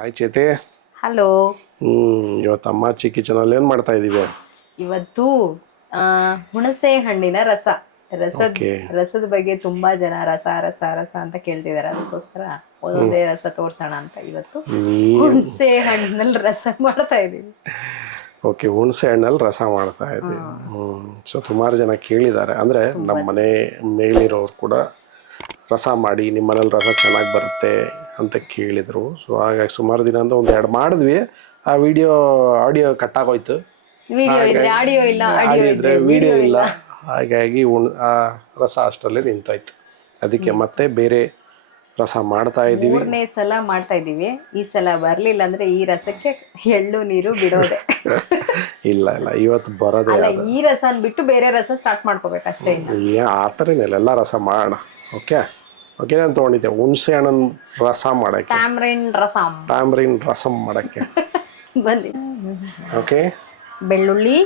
Hi ಚೇತೆ. Hello. ಇವತ್ತು ಅಮ್ಮಾಚಿ ಕಿಚನಲ್ಲಿ ಏನು ಮಾಡ್ತಾ ಇದ್ದೀವಿ? ಇವತ್ತು ಹುಣಸೆ ಹಣ್ಣಿನ ರಸ. ರಸದ ಓಕೆ. ರಸದ ಬಗ್ಗೆ ತುಂಬಾ ಜನ ರಸ ರಸ ರಸ ಅಂತ ಕೇಳ್ತಿದಾರೆ. ಅದಕ್ಕೋಸ್ಕರ ಒಂದೊಂದೇ ರಸ ತೋರ್ಸೋಣ ಅಂತ ಇವತ್ತು ನೀನ್ ಹುಣಸೆ ಹಣ್ಣಿನಲ್ಲಿ ರಸ ಮಾಡ್ತಾ ಇದೀವಿ. ಓಕೆ, ಹುಣಸೆ ಹಣ್ಣಲ್ಲಿ ರಸ ಮಾಡ್ತಾ ಇದ್ದೀವಿ. ಸೊ ಸುಮಾರು ಜನ ಕೇಳಿದ್ದಾರೆ, ಅಂದರೆ ನಮ್ಮ ಮನೆ ಮೇಲಿರೋರು ಕೂಡ ರಸ ಮಾಡಿ ನಿಮ್ಮ ಮನೇಲಿ ರಸ ಚೆನ್ನಾಗಿ ಬರುತ್ತೆ ಅಂತ ಕೇಳಿದರು. ಸೊ ಹಾಗಾಗಿ ಸುಮಾರು ದಿನ ಅಂತ ಒಂದು ಎರಡು ಮಾಡಿದ್ವಿ. ಆ ಆಡಿಯೋ ಕಟ್ಟಾಗೋಯ್ತು. ವಿಡಿಯೋ ಇದ್ರೆ ಆಡಿಯೋ ಇಲ್ಲ, ಆಡಿಯೋ ಇದ್ರೆ ವಿಡಿಯೋ ಇಲ್ಲ. ಹಾಗಾಗಿ ಆ ರಸ ಅಷ್ಟರಲ್ಲೇ ನಿಂತೋಯ್ತು. ಅದಕ್ಕೆ ಮತ್ತೆ ಬೇರೆ ರಸ ಮಾಡ್ತಾ ಇದ್ದೀವಿ. 3ನೇ ಸಲ ಮಾಡ್ತಾ ಇದೀವಿ. ಈ ಸಲ ಬರ್ಲಿಲ್ಲ ಅಂದ್ರೆ ಈ ರಸಕ್ಕೆ ಎಳ್ಳು ನೀರು ಬಿಡೋದೆ. ಇಲ್ಲ ಇವತ್ತು ಬರೋದೇ ಅಲ್ಲ, ಈ ರಸ ಬಿಟ್ಟು ಬೇರೆ ರಸ ಸ್ಟಾರ್ಟ್ ಮಾಡ್ಕೋಬೇಕಷ್ಟೇ. ಆ ಥರನೇಲ್ಲ, ಎಲ್ಲ ರಸ ಮಾಡೋಣ. ಓಕೆ ನಾನು ತೊಗೊಂಡಿದ್ದೆ ಹುಣಸೆ ಹಣ್ಣನ ರಸ ಮಾಡೋಕ್ಕೆ, ಟ್ಯಾಮ್ರಿನ್ ರಸಮ್ ಮಾಡೋಕ್ಕೆ. ಬನ್ನಿ. ಓಕೆ, ಬೆಳ್ಳುಳ್ಳಿ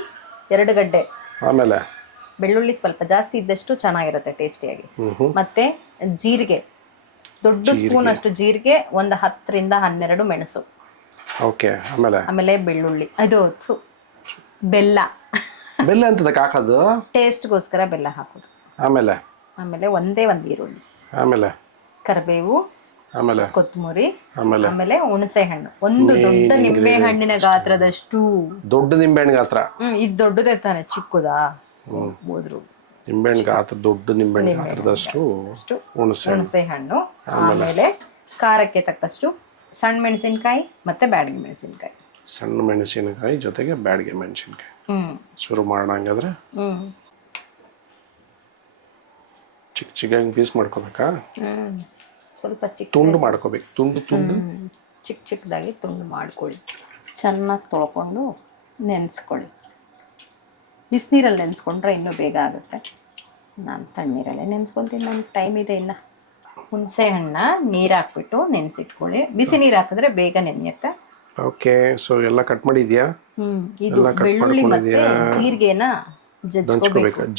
2 ಗಡ್ಡೆ, ಆಮೇಲೆ ಬೆಳ್ಳುಳ್ಳಿ ಸ್ವಲ್ಪ ಜಾಸ್ತಿ ಇದ್ದಷ್ಟು ಚೆನ್ನಾಗಿರುತ್ತೆ ಟೇಸ್ಟಿಯಾಗಿ. ಮತ್ತೆ ಜೀರಿಗೆ, ದೊಡ್ಡ ಸ್ಪೂನ್ ಅಷ್ಟು ಜೀರಿಗೆ, ಒಂದು 10 ರಿಂದ 12 ಮೆಣಸು. ಓಕೆ, ಆಮೇಲೆ ಬೆಳ್ಳುಳ್ಳಿ, ಬೆಲ್ಲ. ಬೆಲ್ಲ ಅಂತದಕ್ಕೆ ಹಾಕೋದು? ಟೇಸ್ಟ್ಗೋಸ್ಕರ ಬೆಲ್ಲ ಹಾಕೋದು. ಆಮೇಲೆ ಒಂದೇ ಒಂದು ಈರುಳ್ಳಿ, ಆಮೇಲೆ ಕರಿಬೇವು, ಆಮೇಲೆ ಕೊತ್ತಂಬರಿ, ಆಮೇಲೆ ಹುಣಸೆ ಹಣ್ಣು. ಒಂದು ದೊಡ್ಡ ನಿಂಬೆ ಹಣ್ಣಿನ ಗಾತ್ರದಷ್ಟು. ದೊಡ್ಡ ನಿಂಬೆ ಹಣ್ಣು ಗಾತ್ರ? ಇದು ದೊಡ್ಡದೇ ತಾನೆ, ಚಿಕ್ಕದಾ? ಹೋದ್ರು ನಿಂಬೆಹಣ್ಣು ಗಾತ್ರ, ದೊಡ್ಡ ನಿಂಬೆಹಣ್ಣು ಗಾತ್ರದಷ್ಟು ಹುಣಸೆ ಹಣ್ಣು. ಆಮೇಲೆ ಖಾರಕ್ಕೆ ತಕ್ಕಷ್ಟು ಸಣ್ಣ ಮೆಣಸಿನ್ಕಾಯಿ ಮತ್ತೆ ಬ್ಯಾಡಗಿ ಮೆಣಸಿನ್ಕಾಯಿ. ಸಣ್ಣ ಮೆಣಸಿನಕಾಯಿ ಜೊತೆಗೆ ಬ್ಯಾಡಗಿ ಮೆಣಸಿನ್ಕಾಯಿ. ಶುರು ಮಾಡೋಣ ಹಂಗಾದ್ರೆ. ಚಿಕ್ಕದಾಗಿ ಪೀಸ್ ಮಾಡ್ಕೋಬೇಕಾ? ಸ್ವಲ್ಪ ತುಂಡು ಮಾಡ್ಕೋಬೇಕು. ತುಂಡು ಚಿಕ್ಕದಾಗಿ ತುಂಡು ಮಾಡ್ಕೊಳ್ಳಿ. ಚೆನ್ನಾಗಿ ತೊಳ್ಕೊಂಡು ನೆನೆಸ್ಕೊಳ್ಳಿ. ಬಿಸಿನೀರಲ್ಲಿ ನೆನೆಸ್ಕೊಂಡ್ರೆ ಇನ್ನೂ ಬೇಗ ಆಗುತ್ತೆ. ನಾನು ತಣ್ಣೀರಲ್ಲೇ ನೆನೆಸ್ಕೊತೀನಿ, ನನಗೆ ಟೈಮ್ ಇದೆ ಇನ್ನು. ಹುಣಸೆ ಹಣ್ಣ ನೀರು ಹಾಕ್ಬಿಟ್ಟು ನೆನೆಸಿಟ್ಕೊಳ್ಳಿ. ಬಿಸಿ ನೀರು ಹಾಕಿದ್ರೆ ಬೇಗ ನೆನೆಯುತ್ತೆ. ಓಕೆ, ಸೊ ಎಲ್ಲ ಕಟ್ ಮಾಡಿದ್ಯಾ? ಇದು ಬೆಳ್ಳುಳ್ಳಿ ಮತ್ತೆ ಜೀರಿಗೆನ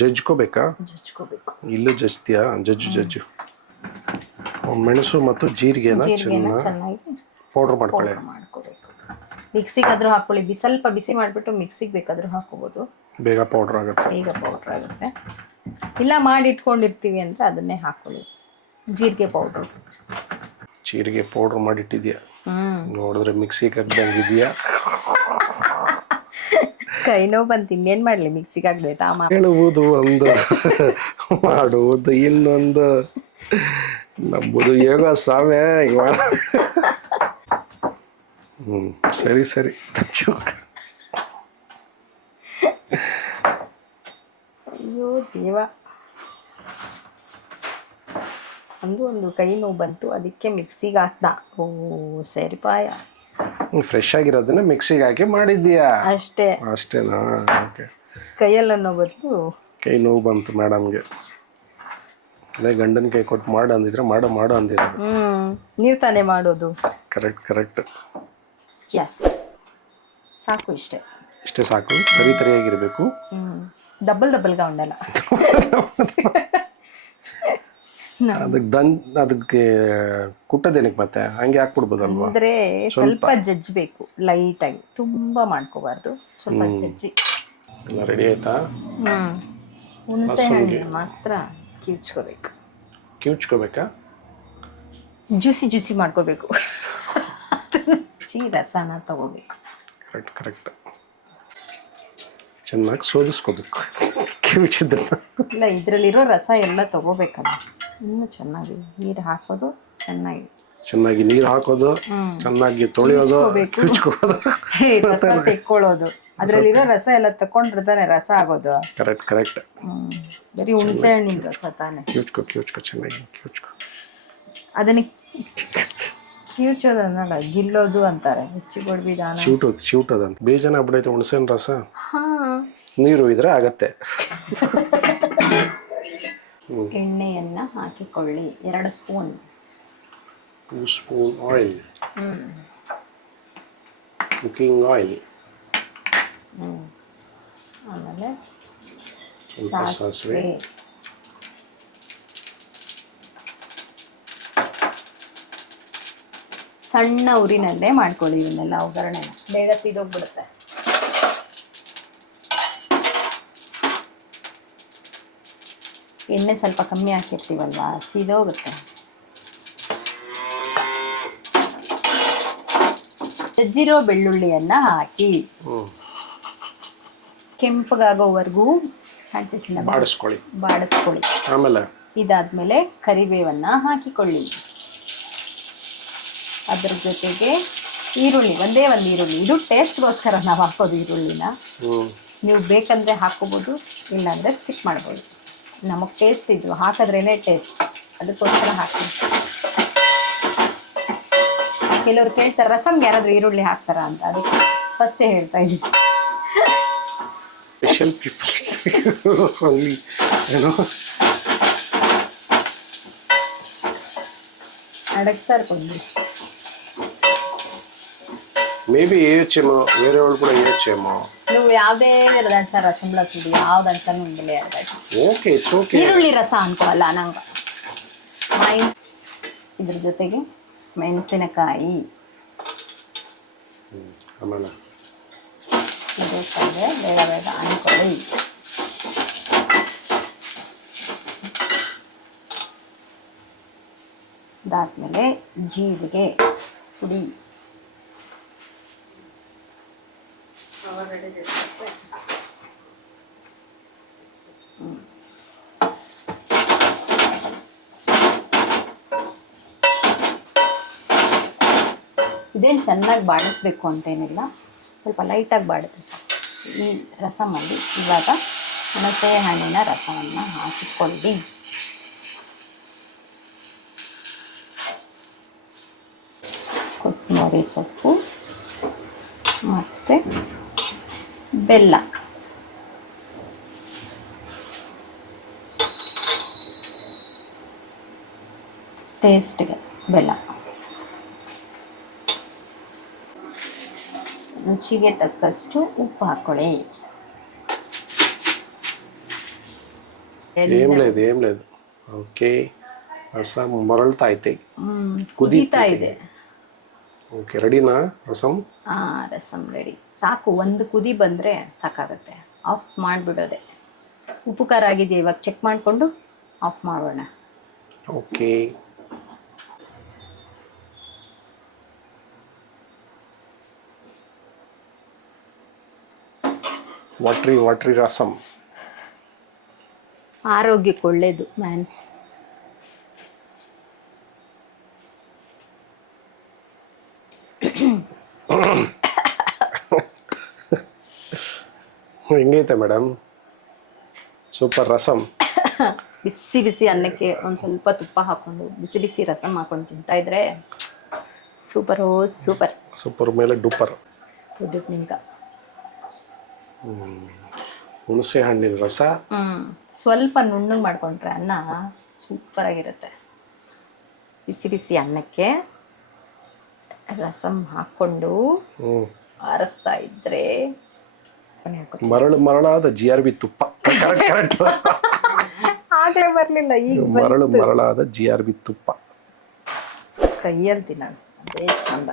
ಜಜ್ಕೋಬೇಕಾ? ಇಲ್ಲೂ ಜಜ್ತೀಯಾ? ಜಜ್ಜು. ಮೆಣಸು ಮತ್ತು ಜೀರಿಗೆನ ಚೆನ್ನಾಗಿ ಪೌಡರ್ ಮಾಡ್ಕೋಬೇಕು. ಮಿಕ್ಸಿಗಾದ್ರೂ ಹಾಕೊಳ್ಳಿ, ಸ್ವಲ್ಪ ಬಿಸಿ ಮಾಡಿಬಿಟ್ಟು ಮಿಕ್ಸಿಗೆ ಬೇಕಾದ್ರೂ ಹಾಕೋಬೋದು. ಬೇಗ ಪೌಡ್ರ್ ಆಗುತ್ತೆ. ಇಲ್ಲ ಮಾಡಿ ಇಟ್ಕೊಂಡಿರ್ತೀವಿ ಅಂದರೆ ಅದನ್ನೇ ಹಾಕೊಳ್ಳಿ. ಜೀರಿಗೆ ಪೌಡ್ರ್ ಮಾಡಿಟ್ಟಿದ್ಯಾ? ನೋಡಿದ್ರೆ ಮಿಕ್ಸಿಗೆ ಹಾಕ್ದಂಗಿದೆಯಾ? ಕೈ ನೋವು ಬಂತು, ಇನ್ನೇನು ಮಾಡಲಿ, ಮಿಕ್ಸಿಗೆ ಹಾಕ್ಬೇಕಾ? ಹೇಳುವುದು ಒಂದು, ಮಾಡುವುದು ಇನ್ನೊಂದು. ನಂಬುದು ಯೋಗ ಸ್ವಾಮಿ. ಸರಿ. ಅಯ್ಯೋ ದೇವ, ಒಂದು ಕೈ ನೋವು ಬಂತು, ಅದಕ್ಕೆ ಮಿಕ್ಸಿಗೆ ಹಾಕ್ದ. ಓ ಸರಿಪಾಯ. ಫ್ರೆಶ್ ಆಗಿರೋದನ್ನ ಮಿಕ್ಸಿಗೆ ಹಾಕಿ ಮಾಡಿದ್ಯಾ? ಅಷ್ಟೇನಾ? ಓಕೆ. ಕೈಯಲ್ಲನ್ನೋ ಬದಲು ಕೈ ನೋವು ಬಂತು ಮೇಡಮ್ಗೆ. ಅದೇ ಗಂಡನ ಕೈ ಕೊಟ್ಟು ಮಾಡು ಅಂದಿದ್ರೆ ಮಾಡು ಅಂದಿರೋದು. ನೀವು ತಾನೇ ಮಾಡೋದು. ಕರೆಕ್ಟ್. ಎಸ್, ಸಾಕು. ಇಷ್ಟೇ ಸಾಕು. ತರಿಯಾಗಿರ್ಬೇಕು. ಡಬಲ್గా ಉಂಡಲ್ಲ. ಅದಕ್ಕೆ ಕುಟ್ಟದೇನಕ್ಕೆ ಮತ್ತೆ ಹಂಗೆ ಹಾಕ್ಬಿಡ್ಬೋದಲ್ವಾ? ಅಂದ್ರೆ ಸ್ವಲ್ಪ ಜಜ್ಬೇಕು ಲೈಟಾಗಿ, ತುಂಬಾ ಮಾಡ್ಕೋಬಾರ್ದು, ಸ್ವಲ್ಪ ಜಜ್ಜಿ. ಎಲ್ಲ ರೆಡಿ ಆಯ್ತಾ? ಹುಣಸೆ ಹಣ್ಣು ಮಾತ್ರ ಕಿವುಚ್ಕೋಬೇಕಾ? ಜ್ಯೂಸಿ ಮಾಡ್ಕೋಬೇಕು. ರಸನ ತಗೋಬೇಕು. ಕರೆಕ್ಟ್. ಚೆನ್ನಾಗಿ ಸೋದಿಸ್ಕೋಬೇಕು ಕಿವುಚಿದ್ದ. ಇಲ್ಲ, ಇದರಲ್ಲಿರೋ ರಸ ಎಲ್ಲ ತಗೋಬೇಕಲ್ಲ. ಇನ್ನು ಚೆನ್ನಾಗಿ ನೀರು ಹಾಕೋದು, ಚೆನ್ನಾಗಿ ನೀರು ಹಾಕೋದು, ಚೆನ್ನಾಗಿ ತೊಳೆಯೋದು, ರಸ ತೆಕ್ಕೊಳ್ಳೋದು. ಅದರಲ್ಲಿರೋ ರಸ ಎಲ್ಲ ತಕೊಂಡ್ರೆ ರಸ ಆಗೋದು. ಕರೆಕ್ಟ್. ಬರೀ ಹುಣಸೆ ಹಣ್ಣಿನ ರಸ ತಾನೆ. ಕಿವುಚ್ಕೋ ಚೆನ್ನಾಗಿ ಕಿವುಚ್ಕೋ. ಅದನ್ನ ಕಿವುಚೋದನ್ನಲ್ಲ, ಗಿಲ್ಲೋದು ಅಂತಾರೆ. ಹೆಚ್ಚಿಗೊಳ್ ವಿಧಾನ ಶಿವಟೋದಂತ ಬೇಜಾನ ಆಗ್ಬಿಡೈತೆ ಹುಣಸೆ ಹಣ್ಣು ರಸ. ನೀರು ಇದ್ರೆ ಆಗತ್ತೆ. ಎಣ್ಣೆಯನ್ನ ಹಾಕಿಕೊಳ್ಳಿ, 2 spoon. 2 spoon oil, cooking oil. ಆಮೇಲೆ ಸಾಸಿವೆ, ಸಣ್ಣ ಉರಿನಲ್ಲೇ ಮಾಡ್ಕೊಳ್ಳಿ ಇವನ್ನೆಲ್ಲ ಒಗ್ಗರಣೆನ, ಬೇಗ ಸೀದೋಗ್ಬಿಡುತ್ತೆ. ಎಣ್ಣೆ ಸ್ವಲ್ಪ ಕಮ್ಮಿ ಹಾಕಿರ್ತೀವಲ್ವಾ, ಸೀದೋಗುತ್ತೆ. ಜಜ್ಜಿರೋ ಬೆಳ್ಳುಳ್ಳಿಯನ್ನ ಹಾಕಿ ಕೆಂಪಗಾಗೋವರೆಗೂ ಸಣ್ಣ ಬಾಡಿಸ್ಕೊಳ್ಳಿ. ಆಮೇಲೆ ಇದಾದ್ಮೇಲೆ ಕರಿಬೇವನ್ನ ಹಾಕಿಕೊಳ್ಳಿ. ಅದ್ರ ಜೊತೆಗೆ ಈರುಳ್ಳಿ, ಒಂದೇ ಒಂದು ಈರುಳ್ಳಿ, ಇದು ಟೇಸ್ಟ್ಗೋಸ್ಕರ ನಾವು ಹಾಕೋದು ಈರುಳ್ಳಿನ. ನೀವು ಬೇಕಂದ್ರೆ ಹಾಕೋಬೋದು, ಇಲ್ಲಾಂದ್ರೆ ಸ್ಕಿಪ್ ಮಾಡ್ಬೋದು. ನಮಗೆ ಟೇಸ್ಟ್ ಇದು ಹಾಕಿದ್ರೇನೆ ಟೇಸ್ಟ್, ಅದಕ್ಕೋಸ್ಕರ ಹಾಕ್ತೀವಿ. ಕೆಲವ್ರು ಕೇಳ್ತಾರೆ ರಸಮ್ಗೆ ಯಾರಾದ್ರೂ ಈರುಳ್ಳಿ ಹಾಕ್ತಾರ ಅಂತ, ಅದಕ್ಕೆ ಫಸ್ಟೇ ಹೇಳ್ತಾ ಇದ್ದೀನಿ. ಸ್ಪೆಷಲ್ ಪೀಪಲ್ಸ್ అడగతారు కొన్ని. మేబీ వేయొచ్చేమో, వేరే వాళ్ళు కూడా వేయొచ్చేమో. నువ్వు యావదే రసం రసంలో చూడు, యావదంತಾನು ఉండలే ಅದ. Okay, it's okay. ಈರುಳ್ಳಿ ರಸ ಅನ್ಕೋಲ್ಲ ನಂಗೆ. ಇದ್ರ ಜೊತೆಗೆ ಮೆಣಸಿನಕಾಯಿ, ಆಮೇಲೆ ಇದು ಬೇಗ ಬೇಗ ಅನ್ಕೊಳ್ಳಿ. ಅದಾದ್ಮೇಲೆ ಜೀರಿಗೆ ಪುಡಿ, ಇದೇನು ಚೆನ್ನಾಗಿ ಬಾಡಿಸ್ಬೇಕು ಅಂತೇನಿಲ್ಲ, ಸ್ವಲ್ಪ ಲೈಟಾಗಿ ಬಾಡಿದ್ರೆ ಸಾಕು. ಈ ರಸಮಲ್ಲಿ ಇವಾಗ ಹುಣಸೆ ಹಣ್ಣಿನ ರಸವನ್ನು ಹಾಕಿಕೊಳ್ಳಿ. ಕೊತ್ತಂಬರಿ ಸೊಪ್ಪು ಮತ್ತು ಬೆಲ್ಲ, ಟೇಸ್ಟ್ಗೆ ಬೆಲ್ಲ, ರುಚಿಗೆ ತಕ್ಕಷ್ಟು ಉಪ್ಪು ಹಾಕೊಳ್ಳಿ. ఏం లేదు. ఓకే, రసం మరలుతా అయితే ಕುದೀತಾ ಇದೆ. ಓಕೆ, ರೆಡಿನಾ ರಸಂ? ರಸಂ ರೆಡಿ. ಸಾಕು, ಒಂದು ಕುದಿ ಬಂದರೆ ಸಾಕಾಗುತ್ತೆ. ಆಫ್ ಮಾಡಿಬಿಡೋದೆ. ಉಪ್ಪು ಖಾರ ಆಗಿದೆಯಾ ಇವಾಗ ಚೆಕ್ ಮಾಡಿಕೊಂಡು ಆಫ್ ಮಾಡೋಣ. ಓಕೆ, ವಾಟ್ರಿ ರಸಂ ಆರೋಗ್ಯಕ್ಕೆ ಒಳ್ಳೇದು ಮ್ಯಾನ್. ಹೆಂಗೈತೆ ಮೇಡಮ್? ಸೂಪರ್ ರಸಂ. ಬಿಸಿ ಬಿಸಿ ಅನ್ನಕ್ಕೆ ಒಂದು ಸ್ವಲ್ಪ ತುಪ್ಪ ಹಾಕೊಂಡು ಬಿಸಿ ಬಿಸಿ ರಸಂ ಹಾಕೊಂಡು ತಿಂತಾ ಇದ್ರೆ ಸೂಪರು ಸೂಪರ್. ಸೂಪರ್ ಮೇಲೆ ಡೂಪರ್. ಕುದಿದ್ ನಿಂಗ ಹುಣಸೆ ಹಣ್ಣಿನ ರಸ. ಸ್ವಲ್ಪ ನುಣ್ಣಗೆ ಮಾಡ್ಕೊಂಡ್ರೆ ಅನ್ನ ಸೂಪರ್ ಆಗಿರುತ್ತೆ. ಬಿಸಿ ಬಿಸಿ ಅನ್ನಕ್ಕೆ ರಸಂ ಹಾಕ್ಕೊಂಡು ಆರಿಸ್ತಾ ಇದ್ರೆ ಮರಳಾದ GRB ತುಪ್ಪ. ಕರೆಕ್ಟ್. ಆಗಲೇ ಬರಲಿಲ್ಲ, ಈಗ ಮರಳಾದ GRB ತುಪ್ಪ ಕೈಯಲ್ಲಿ ತಿನ್ನೋಣ, ಅದೇ ಚಂದ.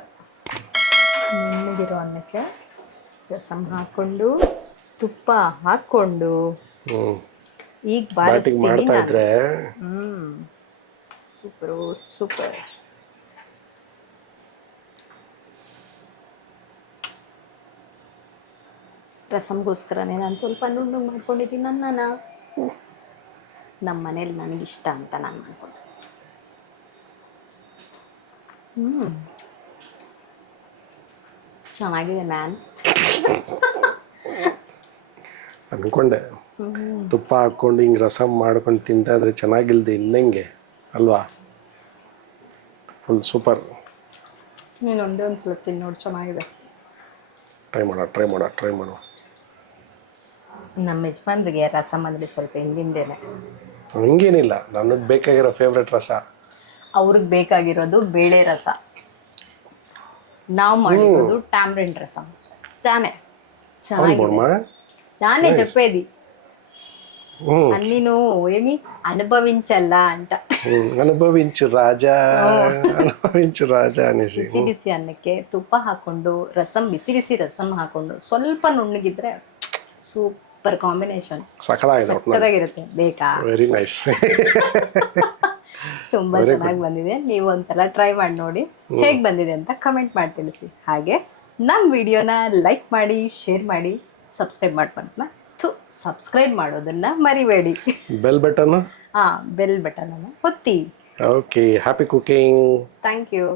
ನೆನ್ನಗಿರೋ ಅನ್ನಕ್ಕೆ ರಸಂ ಹಾಕ್ಕೊಂಡು ತುಪ್ಪ ಹಾಕ್ಕೊಂಡು ಈಗ ಬ್ಯಾಟಿಂಗ್ ಮಾಡ್ತಾ ಇದ್ರೆ ಸೂಪರು ಸೂಪರ್. ರಸಂಗೋಸ್ಕರನೇ ನಾನು ಸ್ವಲ್ಪ ನುಣ್ಣಗೆ ಮಾಡ್ಕೊಂಡಿದ್ದೀನಿ. ನಮ್ಮ ಮನೇಲಿ ನನಗಿಷ್ಟ ಅಂತ ನಾನು ಮಾಡ್ಕೊಂಡೆ. ಚೆನ್ನಾಗಿದೆ ಮ್ಯಾನ್. ಅನ್ಕೊಂಡೆ ತುಪ್ಪ ಹಾಕ್ಕೊಂಡು ಹಿಂಗೆ ರಸಂ ಮಾಡ್ಕೊಂಡು ತಿಂತಾ ಇದ್ರೆ ಚೆನ್ನಾಗಿಲ್ದೆ ಇನ್ನಂಗೆ ಅಲ್ವಾ? Full super. ನೀನು ಒಂದೇ ಒಂದು ಸಲ ತಿನ್ನು ನೋಡಿ, ಚೆನ್ನಾಗಿದೆ. ಟ್ರೈ ಮಾಡು. ನಮ್ಮ ಯಜಮಾನ್ರಿಗೆ ರಸಂ ಅಂದರೆ ಸ್ವಲ್ಪ ಹಿಂದಿಂದೇನೆ. ಹಂಗೇನಿಲ್ಲ, ನನಗೆ ಬೇಕಾಗಿರೋ ಫೇವ್ರೆಟ್ ರಸ. ಅವ್ರಿಗೆ ಬೇಕಾಗಿರೋದು ಬೇಳೆ ರಸ, ನಾವು ಮಾಡಿರೋದು ಟ್ಯಾಮ್ರಿನ್ ರಸಂ. ತಾನೇ ಚೆನ್ನಾಗಿದೆ, ನಾನೇ చెప్పేది. అన్నీను ఏమి అనుభవించల్లా అంట. ಅನುಭವಿಂಚು ರಾಜ ಅನುಭವಿಂಚು ರಾಜ ಅನಿಸಿ ಬಿಸಿ ಬಿಸಿ ಅನ್ನಕ್ಕೆ ತುಪ್ಪ ಹಾಕೊಂಡು ಬಿಸಿ ಬಿಸಿ ರಸಂ ಹಾಕೊಂಡು ಸ್ವಲ್ಪ ನುಣ್ಣಗಿದ್ರೆ ಸೂಪರ್ ಕಾಂಬಿನೇಷನ್, ಸಕಲಾಗಿದೆ ಸಕ್ಕತ್ತಾಗಿರುತ್ತೆ. ಬೇಕಾ? Very nice. ತುಂಬಾ ಚೆನ್ನಾಗಿ ಬಂದಿದೆ. ನೀವು ಒಂದ್ಸಲ ಟ್ರೈ ಮಾಡಿ ನೋಡಿ ಹೇಗ್ ಬಂದಿದೆ ಅಂತ ಕಮೆಂಟ್ ಮಾಡಿ ತಿಳಿಸಿ. ಹಾಗೆ ನಮ್ಮ ವಿಡಿಯೋನ ಲೈಕ್ ಮಾಡಿ, ಶೇರ್ ಮಾಡಿ, ಸಬ್ಸ್ಕ್ರೈಬ್ ಮಾಡೋದನ್ನ ಮರಿಬೇಡಿ. ಬೆಲ್ ಬಟನ್ ಬೆಲ್ ಬಟನ್ ಅನ್ನು ಒತ್ತಿ. Okay, happy cooking. Thank you.